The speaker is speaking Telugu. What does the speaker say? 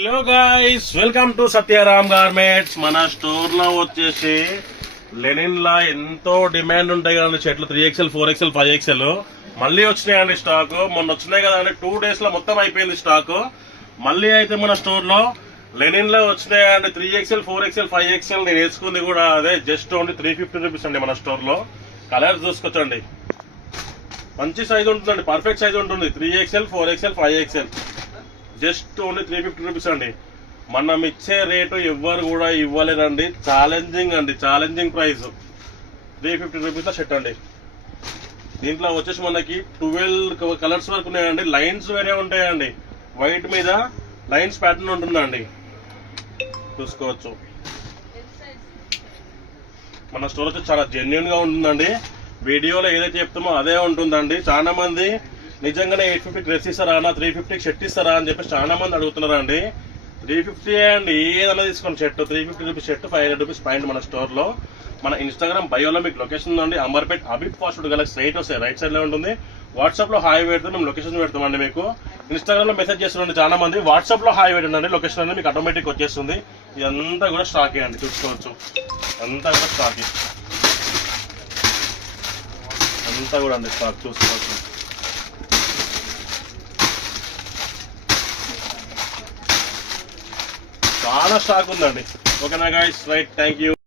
Hello guys, welcome to Satyaram garments. మన స్టోర్ లో వచ్చేసి లెనిన్ లా ఎంతో డిమాండ్ ఉంటాయి కదండి షర్ట్లు 3XL 4XL 5XL మళ్ళీ వచ్చినాయండి స్టాక్. మొన్న వచ్చినాయి కదండి, 2 days లో మొత్తం అయిపోయింది స్టాక్. మళ్ళీ అయితే మన స్టోర్ లో లెనిన్ లో వచ్చినాయండి 3XL 4XL 5XL. నేను వేసుకుంది కూడా అదే, జస్ట్ ఓన్లీ 350 రూపీస్ అండి. మన స్టోర్ లో కలర్స్ చూసుకోవచ్చండి, మంచి సైజ్ ఉంటుందండి, పర్ఫెక్ట్ సైజ్ ఉంటుంది. 3XL 4XL 5XL just only 350 rupees అండి. మనం ఇచ్చే రేటు ఎవ్వరు కూడా ఇవ్వలేదండి. ఛాలెంజింగ్ అండి, ఛాలెంజింగ్ ప్రైస్. 350 రూపీస్ షర్ట్ అండి. దీంట్లో వచ్చేసి మనకి 12 కలర్స్ వరకు ఉన్నాయండి. లైన్స్ వేరే ఉంటాయండి, వైట్ మీద లైన్స్ ప్యాటర్న్ ఉంటుందండి, చూసుకోవచ్చు. మన స్టోర్ వచ్చి చాలా జెన్యున్ గా ఉంటుందండి. వీడియోలో ఏదైతే చెప్తామో అదే ఉంటుందండి. చాలా మంది నిజంగానే 850 డ్రెస్ ఇస్తారా అన్న, 350 షర్ట్ ఇస్తారా అని చెప్పి చాలా మంది అడుగుతున్నారండి. 350 అండి, ఏదన్నా తీసుకోండి shirt. 350 rupees shirt, 500 rupees point. మన స్టోర్ లో మన ఇన్స్టాగ్రామ్ బయోలో మీకు లొకేషన్ ఉందండి. అంబర్పేట్ అబిబ్ ఫాస్ట్ ఫుడ్ గల స్ట్రైట్ వస్తాయి, రైట్ సైడ్ లో ఉంటుంది. వాట్సాప్ లో హాయ్ పెడితే మేము లొకేషన్ పెడతామండి. మీకు ఇన్స్టాగ్రామ్ లో మెసేజ్ చేస్తున్నాండి చాలా మంది, వాట్సాప్ లో హాయ్ పెట్టండి, లొకేషన్ అనేది మీకు ఆటోమేటిక్ వచ్చేస్తుంది. ఇదంతా కూడా స్టాక్ అండి, చూసుకోవచ్చు. అంతా కూడా స్టాక్, అంతా కూడా అండి స్టాక్, చూసుకోవచ్చు. చాలా స్టాక్ ఉందండి. ఓకేనా గైస్, రైట్, థ్యాంక్ యూ.